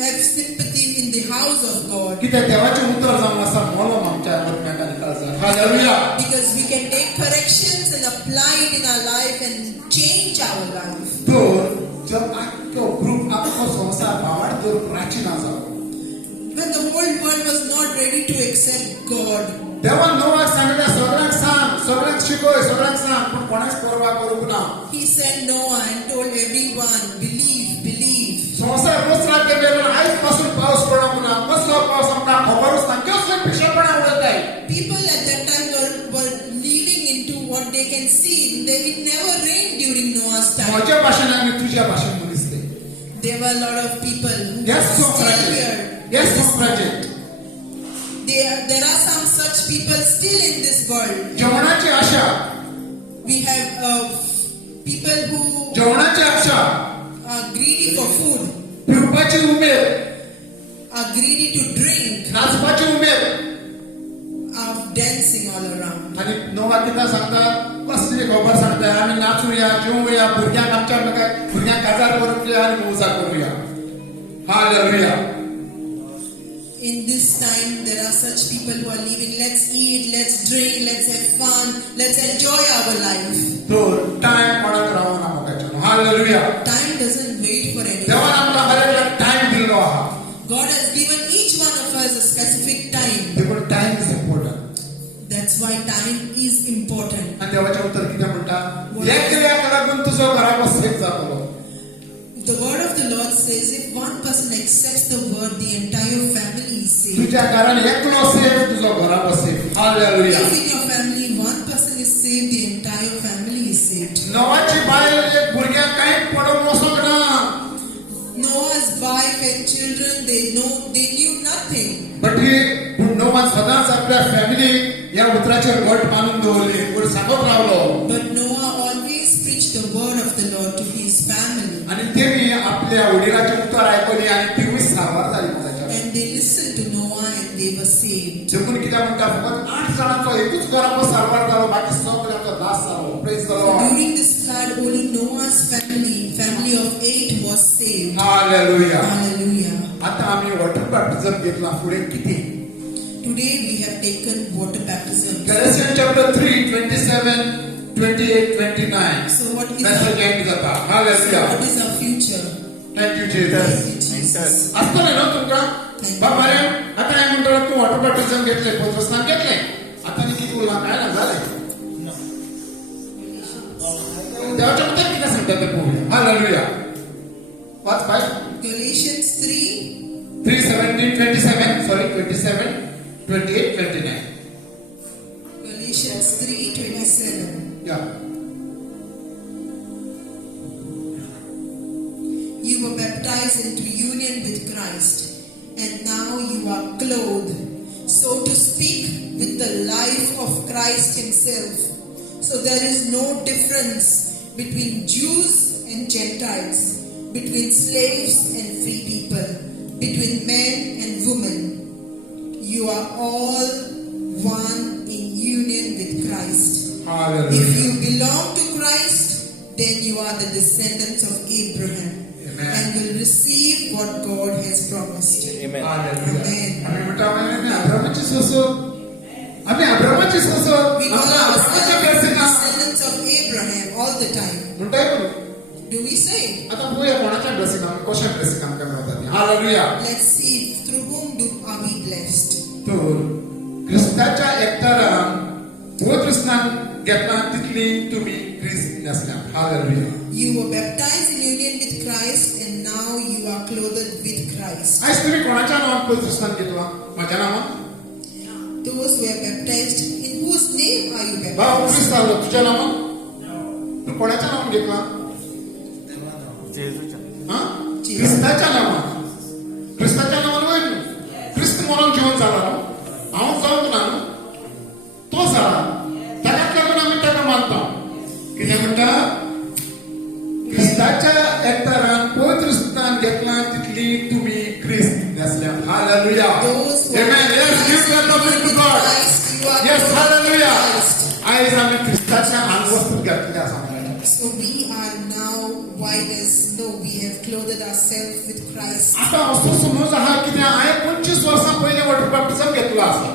have sympathy in the house of God, कित्याक देवाचें उतर जावन आसा मोलम आमच्या आत्म्याक निकाल. Hallelujah. because we can take corrections and apply it in our life and change our life. तर जर आख्खो ग्रूप आख्खो संवसार भावार्थ धरून राची ना जालो. When the whole world was not ready to accept God, देवान नोवाक सांगलें सगळ्यांक सांग, सगळ्यांक शिकय, सगळ्यांक सांग, पूण कोणेच परवा करूंक ना. he sent Noah and told everyone, believe. संवसार रोज राज्य मेळून आयज पासून पावस पडोंक ना. कसलो पावस आमकां खबरूच ना. कसले पिशेपणां उलयताय. People at that time were leading into what they can see. It never rained during Noah's time. म्हज्या भाशेन आनी तुज्या भाशेन मनीसले. There were a lot of people who Yes, were so still fragile. here. Yes, so fragile. There are some such people still in this world. जेवणाची आशा. We have people who जेवणाची आशा. are greedy for food, पिवपाची Umed. are greedy to drink, नाचपाची Umed. are dancing all around. आनी नोवा कितें सांगता? कसली खबर सांगता? आमी नाचुया, जेवुया, भुरग्यांक आमच्या भुरग्यांक काजार करूया आनी मौजा करूया. Hallelujah. In this time, there are such people who are leaving. Let's eat, let's drink, let's have fun, let's enjoy our life. तर टायम कोणाक रावना मोगाच्यान. हालेलुया. Time doesn't देवाचे उतर किती म्हणटा एकल्याक लागून तुजो घराको सेफ जातलो. The word of the Lord says, if one person accepts the word, the entire family is saved. तुझ्या घरान एकलो सेफ तुजो घराको safe. Hallelujah. If in your family one person is saved, the entire family is saved. नवाची बायल एक भुरग्याक कांय पडोवंक वचोंक ना. Noah's wife and children, they knew nothing. But ही नोवान सदांच आपल्या फॅमिलीक या उतराचेर घट मानून दवरली, वयर सांगत रावलो. But Noah always preached the word of the Lord to his family. आणि तेमी आपल्या वडिलांचे उतर आयकली आणि तिवूय सारवार जाली ताच्या. And they listened to Noah and they were saved. देखून कित्याक म्हणटा फकत 8 जाणांचो एकूच घराचो सारवार जालो, बाकी सगळ्यांचो नाश जालो. Praise the Lord. During this flood, only Noah's family of 8 was saved. Hallelujah. Hallelujah. आता आम्ही वॉटर बॅप्टिझम घेतला. पुढे किती? Today we have taken water baptism. Galatians chapter 3, 27, 28, 29. So what is Message end जाता. Hallelujah. our future? Thank you Jesus. Thank you, Jesus. असतं ना तुमका बाबा रे आता काय म्हणतो तू वॉटर बॅप्टिझम घेतले, पवित्रस्नान घेतले, आता नी किती उरला काय ना झाले. देवाच्या मते किती सांगतात ते पोहूया. हालेलुया. वाच बाय. Galatians 3, 3:17, 27, sorry 27, 28, 29. Galatians 3:27. Yeah. You were baptized into union with Christ, and now you are clothed, so to speak, with the life of Christ himself. So there is no difference between Jews and Gentiles, between slaves and free people, between men and women. You are all one in union with Christ. Hallelujah. If you belong to Christ, then you are the descendants of Abraham. Amen. And will receive what God has promised. Amen. Hallelujah. Amen. आम्ही म्हणतो आम्ही अब्रामाची सोसो. आम्ही अब्रामाची सोसो. We call आमच्या ourselves blessing descendants of Abraham all the time. म्हणताय कोण? Do we say? आता पोया कोणाच्या ब्लेसिंग आम्ही कशा ब्लेसिंग आमकां मेळटा. Hallelujah. Let's see through whom are we blessed. तर ख्रिस्ताच्या एकतरान पवित्र स्नान घेतना तितली तुम्ही ख्रिस्त नसल्या. Hallelujah. You were baptized in union with Christ, and now you are clothed with Christ. आज तुम्ही कोणाच्या नावात पवित्र स्नान घेतला? माझ्या नावात? Those who are baptized, in whose name are you भाऊ baptized? ख्रिस्त आलो तुझ्या नावात? तू कोणाच्या नावात घेतला? जेजूच्या. हा? ख्रिस्ताच्या नावात. ख्रिस्ताच्या नावात वय ख्रिस्त म्हणून घेऊन जाला न्हू. हांव जावंक ना न्हू. तो जाला. ताकाच लागून आमी ताका मानता. कितें म्हणटा? ख्रिस्ताच्या एकतरान पवित्र स्नान घेतला तितली तुम्ही ख्रिस्त नसल्या. Hallelujah. Those who Amen. Yes, give glory to God. Christ, you are Yes, clothed with hallelujah. Christ. आयज आमी ख्रिस्ताच्या अंगवस्त्र घेतल्या आसा. So we are now white as snow. We have clothed ourselves with Christ. आता असो समज आहा कित्याक हांवें 25 वर्सां पयलीं वॉटर बॅप्टिझम घेतलो आसा.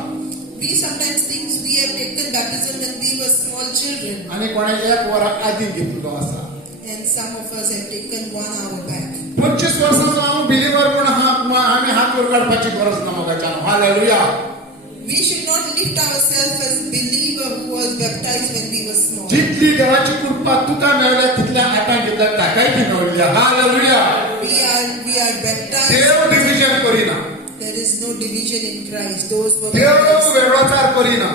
We sometimes think we have taken baptism when we were small children, आनी कोणें 1 वराक आदी घेतलो आसा. and some of us have taken 1 hour back. 25 वर्सांचो हांव बिलीवर पूण आमी हात वर काडपाची गरज ना मोगाच्यान. Hallelujah. We should not lift ourselves as a believer who was baptized when we were small. जितली देवाची कृपा तुका मेळ्ळ्या तितल्या आतां घेतल्या ताकाय ती मेळ्ळ्या. हालेलुया. We are baptized. देव डिविजन करिना. There is no division in Christ. Those who are देव baptized, वेगळोचार करिना.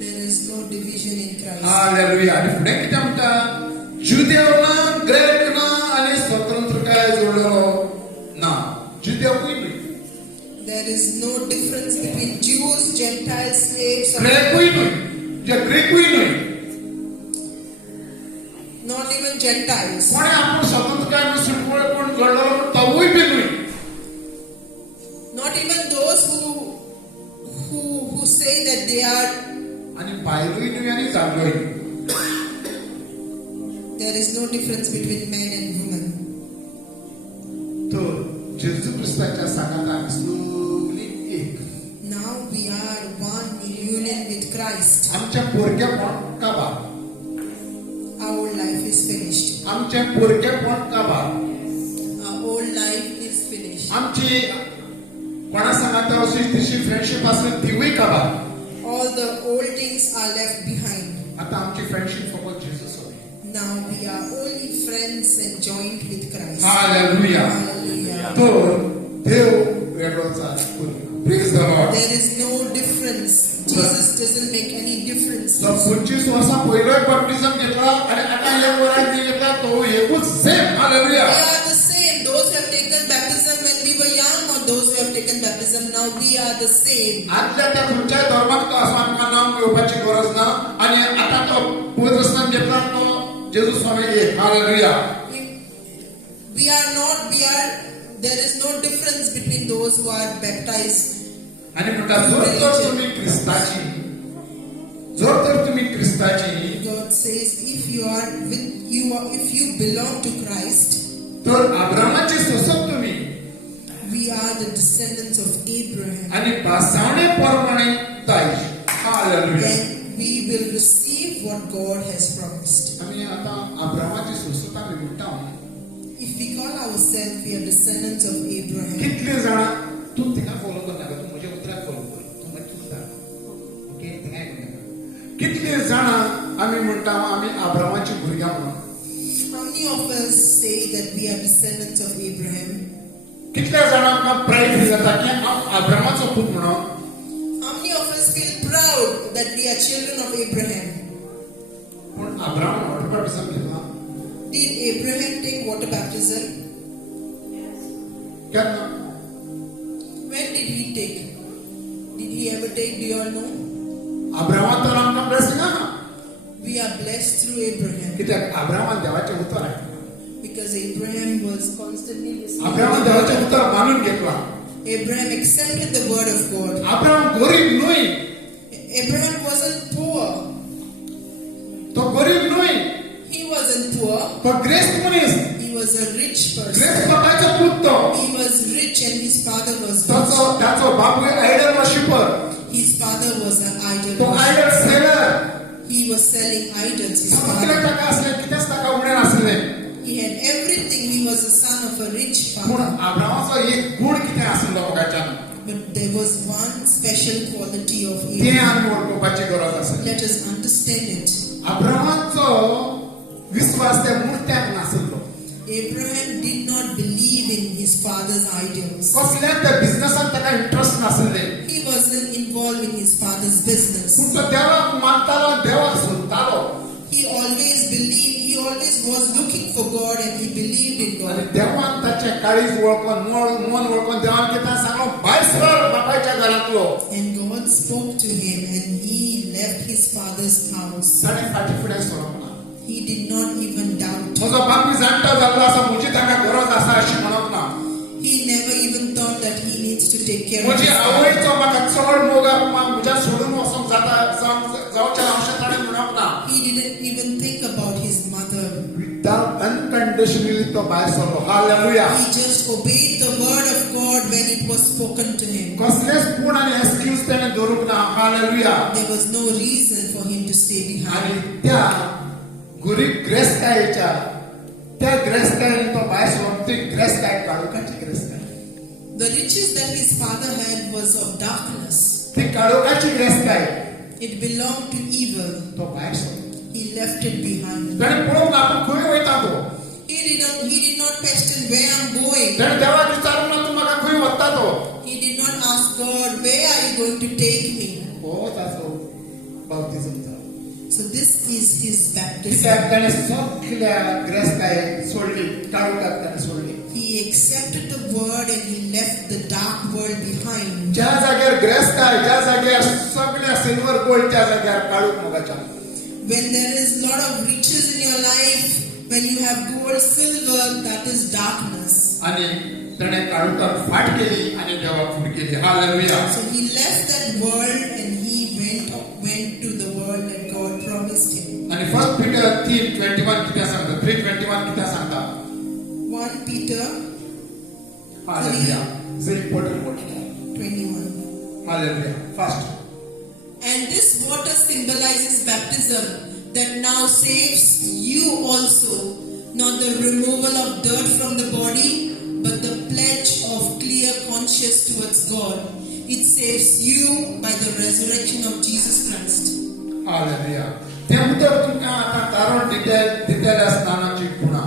there is no division in Christ. Hallelujah. आनी फुडें कितें म्हणटा? जुदेव ना, ग्रेक ना आनी स्वतंत्र काय जोडलेलो ना. जुदेवूय न्हय. There is no difference between Jews, Gentiles, slaves, or ग्रेकूय न्हय. जे ग्रेकूय न्हय. not even Gentiles. कोणे आपूण स्वतंत्र काय म्हूण सुटवळ कोण जोडलेलो म्हूण तोवूय बी न्हय. Not even those who say that they are. आनी बायलूय न्हय आनी दादलोय न्हय. There is no difference between men and women. तर जेजू ख्रिस्ताच्या सांगात आमी सगळीं एक. Now we are one in union with Christ. आमच्या पोरकेपण काबार. Our old life is finished. आमचे पोरकेपण काबार. Our old life is finished. आमची कोणा सांगात अशी तशी फ्रेंडशीप आसली तिवूय काबार. All the old things are left behind. आता आमची फ्रेंडशिप फक्त जेजूस हवी. Now we are only friends and joined with Christ. Hallelujah. Hallelujah. तो देव वेगळोचा praise the Lord. There is no difference. Jesus doesn't make any difference. तो 25 वर्सां पयलोय बॅप्टिझम घेतला आणि आता एक वरांनी घेतला तो एकूच same. Hallelujah. We are the same. Those who have taken baptism when we were young, or those who have taken baptism now, we are the same. आदल्या त्या खंयच्याय धर्माक तो असो आमकां नांव घेवपाची गरज ना आणि आता तो पवित्र स्नान घेतला तो जेजूस स्वामी एक. Hallelujah. There is no difference between those who are baptized. आणि म्हणटा जर तर तुम्ही ख्रिस्ताची God says, if you belong to Christ, तर अब्रामाचे सोसप तुम्ही we are the descendants of Abraham. आणि पासावणे प्रमाणे ताई. Hallelujah. Then we will receive what God has promised. आम्ही आता अब्रामाची सोसत आम्ही म्हणटा If we call ourselves, we are descendants of Abraham. कितले जाणां तू तिका फॉलो करनाका, तू म्हज्या उतराक फॉलो कर, तू मागीर चुकता. ओके, थिंगा आयकूंक. कितले जाणां आमी म्हणटा आमी अब्रामाची भुरग्यां म्हणून. How many of us say that we are descendants of Abraham? कितल्या जाणांक आमकां प्राईड फील जाता की हांव अब्रामाचो पूत म्हणून. How many of us feel proud that we are children of Abraham? पूण अब्राम वॉटर बॅप्टिझम घेतला Did Abraham take water baptism? केन्ना? When did he take? Did he ever take? Do you all know? अब्रामान तर आमकां blessing आहा. We are blessed through Abraham कित्याक अब्रामान देवाचें उतर आयकलां. because Abraham was constantly listening. अब्रामान देवाचें उतर मानून घेतला. Abraham accepted the word of God. Abram गरीब न्हय. Abraham wasn't poor. तो गरीब न्हय. He wasn't poor. तो ग्रेस्त मनीस. He was a rich person. ग्रेस्त लोकांचो पूत तो. He was rich and his father was rich. त्याचो बापूय idol worshipper. His father was an idol तो worshiper. Idol seller. He was selling idols. His सगळे father. ताका असले कितेंच ताका उणें नासलें. He had everything. He was the son of a rich पूण father. अब्रामाचो एक गूण कितें आसलो म्हाकाच्यान. But there was one special quality of तें Abraham. आमी वळखुपाची गरज आसा. Let us understand it. अब्रामाचो विश्वास त्या मुर्त्याक नासलो. Abraham did not believe in his father's idols. कसल्याच त्या बिझनसांत ताका इंट्रस्ट नासलें. He wasn't involved in his father's business. पूण तो देवाक मानतालो, देवाक सोदतालो. He always believed, he always was looking for God and he believed in आनी God. देवान ताचें काळीज वळखून मन वळखून देवान कितें सांगलो भायर सर बापायच्या घरांतलो. And God spoke to him and he left his father's house. ताणें फाटीं फुडें सरोंक ना. He did not even doubt. म्हजो बापूय जाणटो जाल्लो आसा, म्हजी ताका गरज आसा अशें म्हणप ना. He never even thought that he needs to take care of म्हजी his father. आवयचो म्हाका चड मोग म्हज्या सोडून वचोंक जाता जावचें अशें ताणें म्हणप ना. He didn't even think about his mother. Without unconditionally तो भायर सरलो. Hallelujah. He just obeyed the word of God when it was spoken to him. कसलेच पूण आनी एक्सक्यूज ताणें दवरूंक ना. Hallelujah. There was no reason for him to stay behind. आनी त्या गरीब ग्रेस्तायेच्या त्या ग्रेस्तायेन तो भायर सरून ती ग्रेस्ताय काळोखाची ग्रेस्ताय. The riches that his father had was of darkness. ती काळोखाची ग्रेस्ताय. It belonged to evil. तो भायर सरलो. He left it behind. ताणें पळोवंक ना आपूण खंय वयता तो. He did not question where I'm going. ताणें देवाक विचारूंक ना तूं म्हाका खंय व्हरता तो. He did not ask God, where are you going to take me? हो ताचो बाप्तिझम जालो. So this is his baptism. कित्याक ताणें सगळ्या ग्रेस्तायेक सोडली, काळोखाक ताणें सोडली. He accepted the word and he left the dark world behind. ज्या जाग्यार ग्रेस्ताय, ज्या जाग्यार सगळ्या सिल्वर गोल्ड, त्या जाग्यार काळोख मोगाच्यान. When there is a lot of riches in your life, when you have gold, silver, that is darkness. आणि ताणें काळोखाक फाट केली आणि देवाक फूट केली. Hallelujah. So he left that world and he went to the world that God promised him. आणि first Peter 3:21 कितें सांगता? 3:21 कितें सांगता? 1 Peter hallelujah. It's a important word. 21. Hallelujah. First. And this water symbolizes baptism that now saves you also, not the removal of dirt from the body, but the pledge of clear conscience towards God. It saves you by the resurrection of Jesus Christ. Hallelujah. तें उदक तुमकां आतां तारण दितेल्या स्नानाची खुणा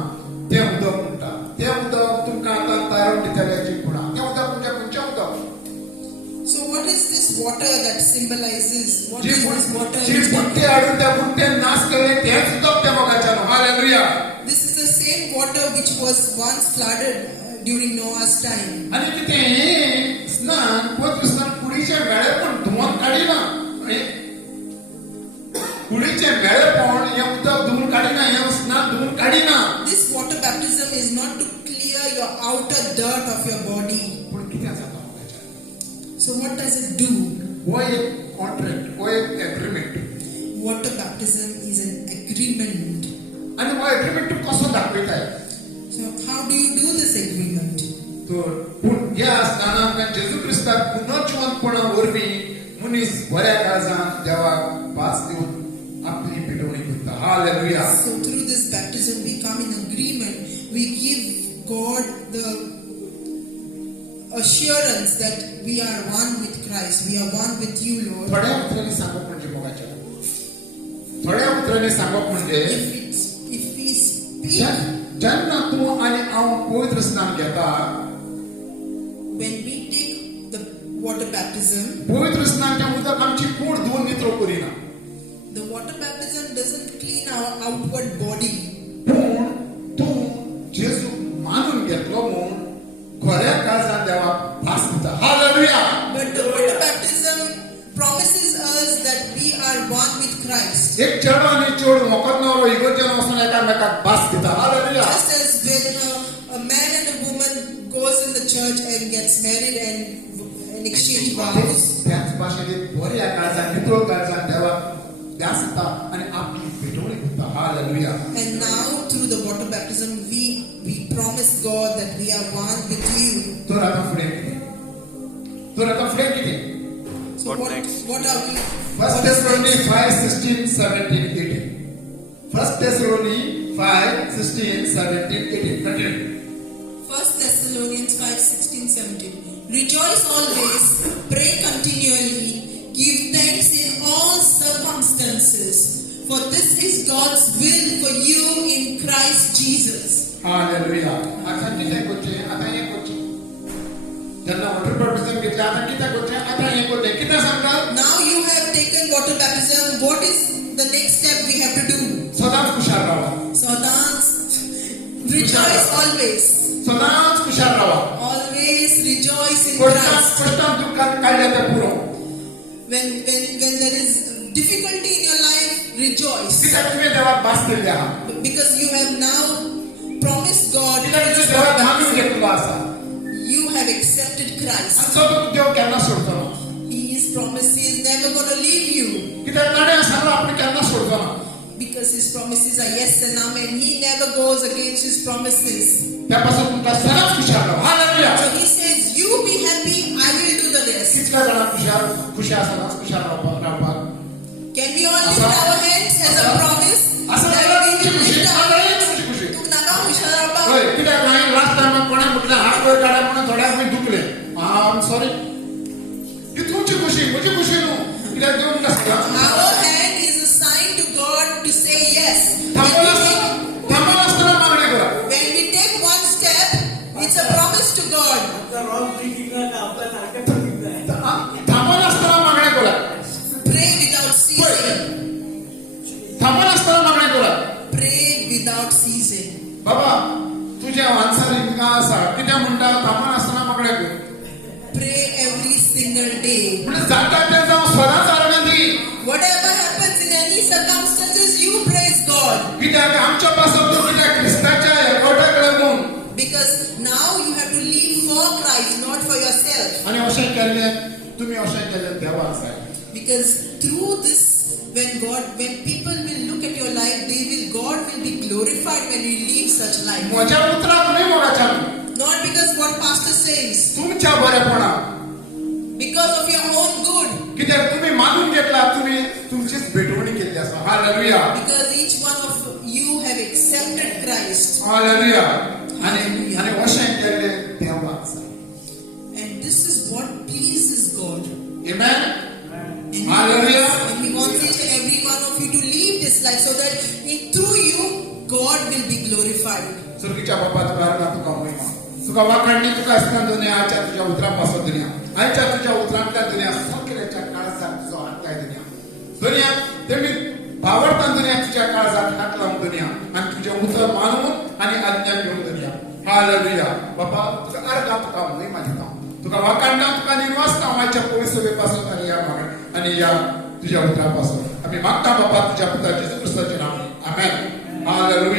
तें उदक म्हणटा. तें उदक तुमकां आतां तारण दितेल्याची खुणा. तें उदक म्हणजे खंयचें उदक? So what is this water that symbolizes? What ji is this water? जी बुट्टे हाडून त्या बुट्टेन नाश केले तेंच उदक त्या मोगाच्यान. Hallelujah. This is the same water which was once flooded during Noah's time. आनी कितें स्नान पवित्र स्नान कुडीचे मेळेपण धुवन काडिना. कुडीचे मेळेपण हें उदक धुवन काडिना, हें स्नान धुवन काडिना. This water baptism is not to clear your outer dirt of your body. पूण कितें जाता मोगाच्यान? So what does it do? हो एक कॉन्ट्रॅक्ट, हो एक agreement. Water baptism is an agreement. आनी हो एग्रीमेंट तूं कसो दाखयताय? So how do you do this agreement? तर पूण ह्या स्नानांतल्यान जेजू क्रिस्ताक पुनर्जीवनपणा वरवीं मनीस बऱ्या काळजान देवाक भास दिवन आपली पेटवणी करता. Hallelujah. So through this baptism we come in agreement. We give God the assurance that we are one with Christ. We are one with you, Lord. थोड्या उतरांनी सांगप म्हणजे मोगाचें. थोड्या उतरांनी सांगप म्हणजे If we speak, जेन्ना तूं आनी हांव पवित्र स्नान घेता, when we take the water baptism, पवित्र स्नानाचें उदक आमची कूड धुवन नितळ करिना. the water baptism doesn't clean our outward body. पूण तूं जेजू मानून घेतलो म्हूण खऱ्या काळजान देवाक भास दिता. Hallelujah. But the water baptism promises us that we are one with Christ. एक चेडो आनी चेड वखद नवरो इगर्जेन वचून एकामेकाक भास दिता. Hallelujah. Just as when a man and a woman goes in the church and gets married and exchange vows, त्याच भाशेन बऱ्या काळजान नितळ काळजान देवाक ध्यास दिता आनी आपली पेटवणी करता. Hallelujah. and now through the water baptism we promise God that we are one with you. तर आतां फुडें कितें? तर आतां फुडें कितें? So What next? what are we? First what is Thessalonians next? 5, 16, 17, 18. First Thessalonians 5, 16, 17, 18. Continue. 1 Thessalonians 5, 16, 17. Rejoice always, pray continually, give thanks in all circumstances, for this is God's will for you in Christ Jesus. Hallelujah. आता कितें करचें? आता हें करचें. जेन्ना water बॅप्टिझम घेतलें आता कितें करचें? आता हें करचें. कितें सांगता? Now you have taken water baptism, what is the next step we have to do? सदांच खुशाल रावा. So dance, rejoice always. सदांच खुशाल रावा. Always rejoice in Christ. कष्टांत दुःखांत काडलें तें पुरो. When there is difficulty in your life, rejoice. कित्याक तुवें देवाक भास दिल्ली आहा. Because you have now promised God, कित्याक तुवें देवाक मानून घेतलो आसा. you have accepted Christ. आनी तो तुका देव केन्ना सोडचो ना. He is promised He is never going to leave you. कित्याक ताणें सांगलां आपूण केन्ना सोडचो ना. Because His promises are yes and amen. He never goes against His promises. त्या पासून तुमकां सदांच Khushal Rao. Hallelujah. So He says, you be happy, I will do the rest. कितल्या जाणांक खुशाल सदांच खुशाल रावपाक? Can we all lift our hands as a promise असं that जाल्यार we तुमची will खुशी. lift our hallelujah, hands? तुमची खुशी. तू नाका हुशार रावपाक. होय, कित्याक हांवें लास्ट टायमाक कोणें म्हटलें हात वयर काडा म्हणून थोड्यांक मी दुखलें. I am sorry. ही तुमची खुशी, म्हजी खुशी न्हू. कित्याक देव तुमकां सांगता. Our hand is a sign to God to say yes. थांबून आसतना मागणी करा. When we take one step, it's a promise to God. थांबून आसतना मागणी करा. Pray without ceasing. थांबून आसतना मागणी करा. Pray without ceasing. बाबा तुजें आन्सर हिंगा आसा. कितें म्हणटा? थांबून आसतना मागणी कर. Pray every single day. म्हणजे जाता तें जावं सदांच आर्गां दी. Whatever happens in any circumstances, you praise God. कित्याक आमच्या पासून तूं कित्याक क्रिस्ताच्या एकवटाक लागून. Because now you have to live for Christ, not for yourself. आनी अशें केल्लें तुमी अशें केल्लें देवाक जाय. Because through this, when people will look at your life, God will be glorified when you live such life. म्हज्या उतराक न्ही मोगाच्यान. Not because what pastor says, तुमच्या बरेपणा. because of your own good. कित्याक तुमी मानून घेतला. तुमी तुमचीच भेटवणी केल्ली आसा. Hallelujah. Because each one of you have accepted Christ. Hallelujah. आनी अशें केल्लें देवाक जाय. And this is what pleases God. Amen. And Hallelujah. He wants each and every one of you to live this glorified. सुरगीच्या बापा तुका अर्गा तुका महिमा तुका वाखाणणी तुका आसतना दुनिया आयच्या तुझ्या उतरापासून दुनिया आयच्या तुझ्या उतरांतल्या दुनिया सगळ्याच्या काळजाक तुजो हात लाय दुनिया तेमी भावडतान दुनिया तुझ्या काळजाक हात लावून दुनिया आणि तुझे उतर मानून आणि आज्ञा घेऊन दुनिया हालेलुया बापा तुका अर्गा तुका महिमा दिता तुका वाखाणटा तुका निर्वासता आयच्या पवित्र सभेपासून आणि या तुझ्या उतरापासून आम्ही मागता बापा तुझ्या पुत्रा येशू ख्रिस्ताचे नाव आमेन हालेलुया.